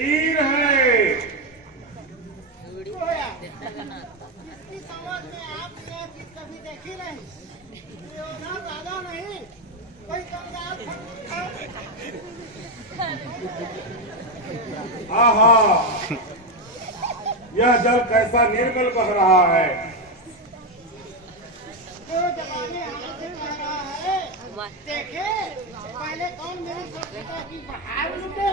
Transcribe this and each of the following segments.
तीन है। इतनी समझ में आपने चीज कभी देखी नहीं, ना दादा नहीं कोई कंगाल। आहा, यह जल कैसा निर्मल बह रहा है। जो जमाने हाथ बह रहा है, देखे पहले कौन मेरी सोचता की बहार लुटे।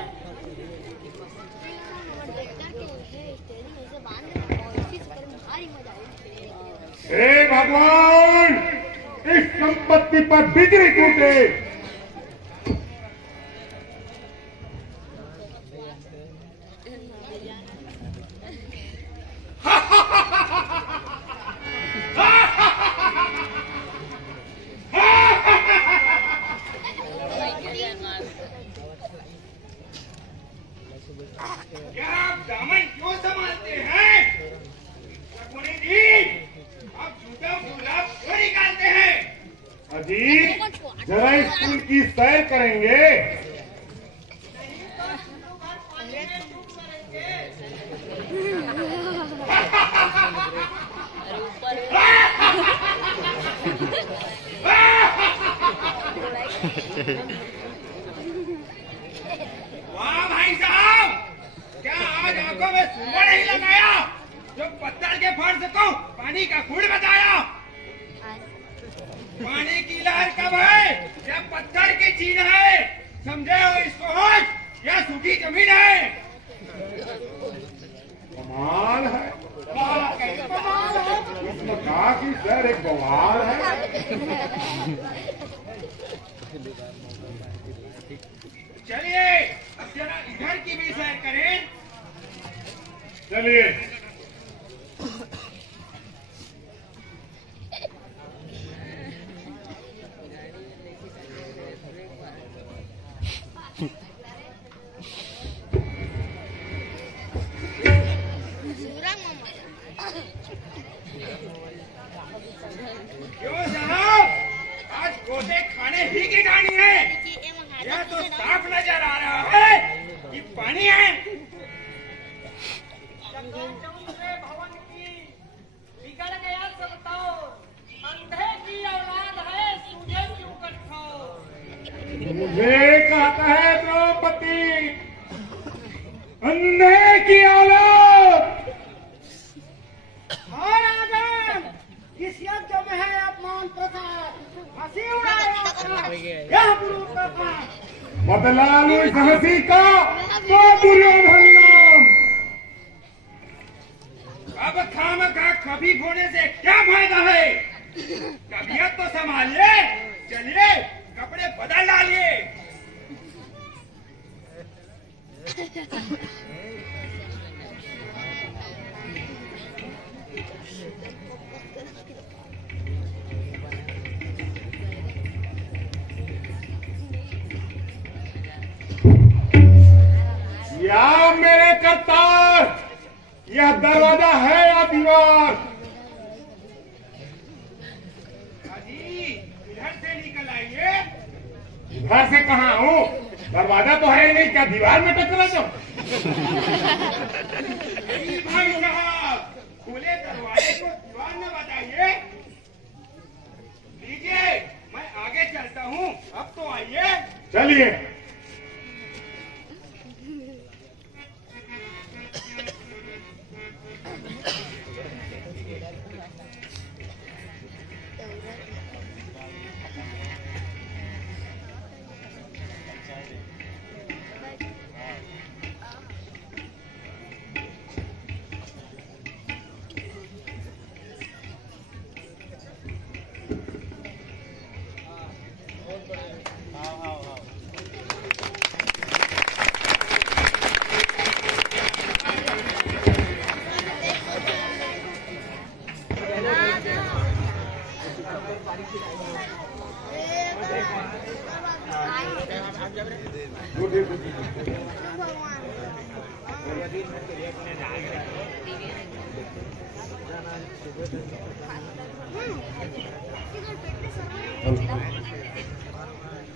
हे भगवान, इस संपत्ति पर बिजली टूटे। क्या आप दामन क्यों संभालते हैं? शकुनी जी, आप जूता गुलाब क्यों निकालते हैं? अजीत, जरा स्कूल की सैर करेंगे। वाह भाई साहब, क्या आज आंखों में सुरमा नहीं लगाया जो पत्थर के फर्श को पानी का खूड़ बताया? पानी की लहर कब है या पत्थर की चीन है? समझे हो इसको होश या सूखी जमीन है? कमाल है। इसमें कहा कि सर एक बवाल है। चलिए अब जरा इधर की भी सैर करें। चलिए। क्यों साहब, आज गोटे खाने ही की कहानी है? यह तो साफ नजर आ रहा है कि पानी है। भवन की बिगड़ गया सब तो, अंधे की औलाद है सूझे क्यों कट्ठो। मुझे कहता है द्रौपदी, अंधे की औलाद। और आजम इस यज्ञ में है अपमान प्रसाद, हंसी उड़ाया यह गुरु का काम। बदला लो इस हंसी का तो दुर्योधन नाम। अब खाम का कभी होने से क्या फायदा है? तबीयत तो संभालिए, चलिए कपड़े बदल डालिए। या मेरे करतार, यह दरवाजा है या दीवार? इधर से निकल आइए। इधर से कहाँ हूँ? दरवाजा तो है ही नहीं, क्या दीवार में टकरा जाऊं? भाई साहब, खुले दरवाजे को दीवार न बताइए। लीजिए, मैं आगे चलता हूँ, अब तो आइए। चलिए।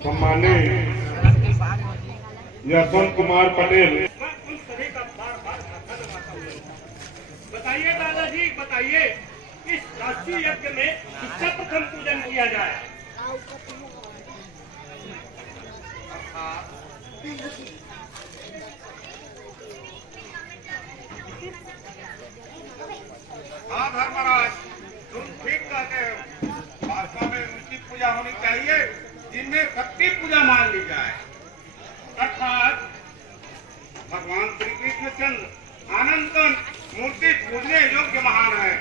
सम्मानित यशवंत कुमार पटेल, उन सभी बताइए दादाजी, बताइए इस राष्ट्रीय यज्ञ में किसका प्रथम पूजन किया जाए? हाँ धर्मराज, तुम ठीक कहते हो। वास्तव में उनकी पूजा होनी चाहिए जिनमें शक्ति पूजा मान ली जाए, अर्थात भगवान श्री कृष्णचंद्र अनंतन मूर्ति पूजने योग्य महान है।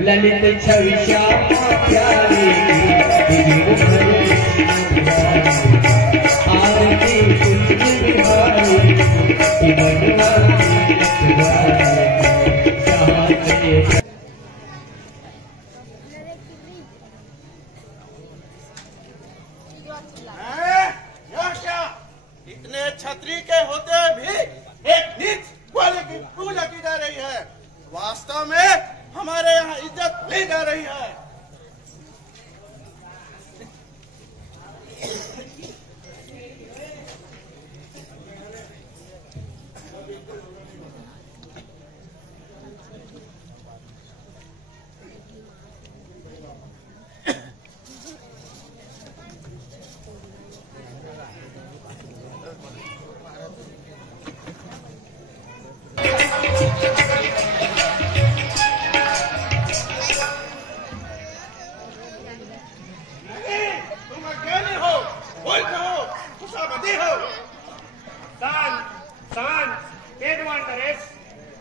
ललित छवि श्यामा प्यारी आरती कुंज बिहारी इतने छतरी के होते भी एक नीच ग्वाले की पूजा की जा रही है। वास्तव में हमारे यहाँ इज्जत ली जा रही है।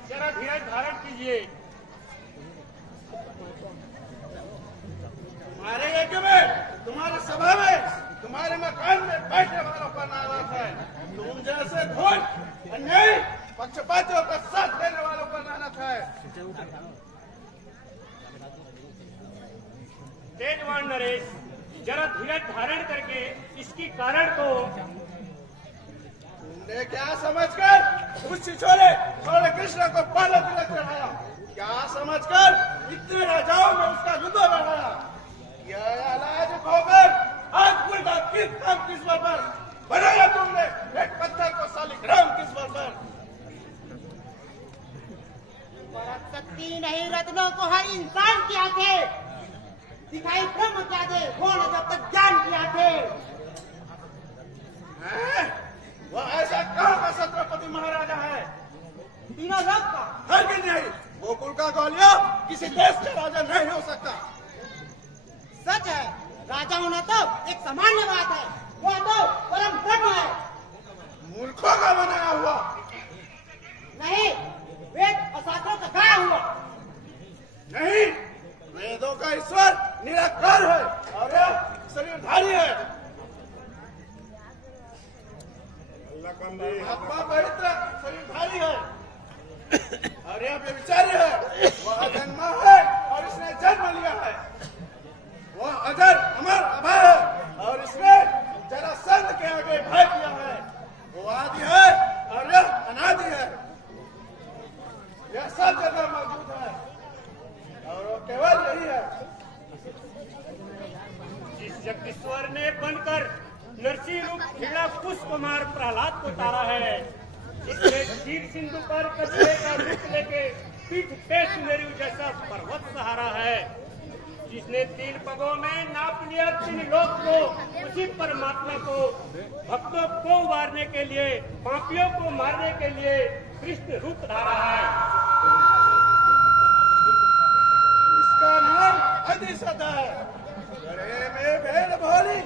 जरा धीरज धारण कीजिए। तुम्हारे यज्ञ में, तुम्हारे सभा में, तुम्हारे मकान में बैठने वालों का नाराज है। तुम जैसे धोल अन्यायी पक्षपातियों का साथ देने वालों का नाराज है। तेजवान नरेश, जरा धीरज धारण करके इसकी कारण को तुमने क्या समझकर उस छिछोरे छोरे कृष्ण को पहले तिलक चढ़ाया? क्या समझकर इतने राजाओं में उसका युद्ध बढ़ाया? यह लाज खोकर आज उल्टा किस बल पर बनाया तुमने एक पत्थर को शालिग्राम किस बल पर? परत सकती नहीं रत्नों को हर इंसान की आंखें, दिखाई ब्रह्म क्या दे वो न जब तक ज्ञान की आंखें। वह ऐसा कहाँ का छत्रपति महाराजा है? तीनों लोग का हर भी नहीं, गोकुल का ग्वालियर किसी देश का राजा नहीं हो सकता। सच है, राजा होना तो एक सामान्य बात है, वह तो परम धर्म है। मूर्खों का बनाया हुआ नहीं, वेद और शास्त्रों का गाया हुआ। नहीं, वेदों का ईश्वर निराकार है और यह शरीरधारी है। आत्मा पवित्र शरीरधारी है और यह व्यभिचारी है। वह अजन्मा है और इसने जन्म लिया है। वह अजर अमर अभय है और इसने जरासंध के आगे भय किया है। वो आदि है और यह अनादि है। यह सब जगह मौजूद है और वो केवल यही है। जिस जगदीश्वर ने बनकर नरसिंह रूप खिला पुष्प मार प्रहलाद को तारा है, जिसने क्षीर सिंधु पर कछुए का रूप लेके पीठ पे सुमेरु जैसा पर्वत सहारा है, जिसने 3 पगों में नाप लिया 3 लोक को, उसी परमात्मा को भक्तों को उबारने के लिए, पापियों को मारने के लिए कृष्ण रूप धारा है। इसका नाम अधिसत है। गले में भेद भोली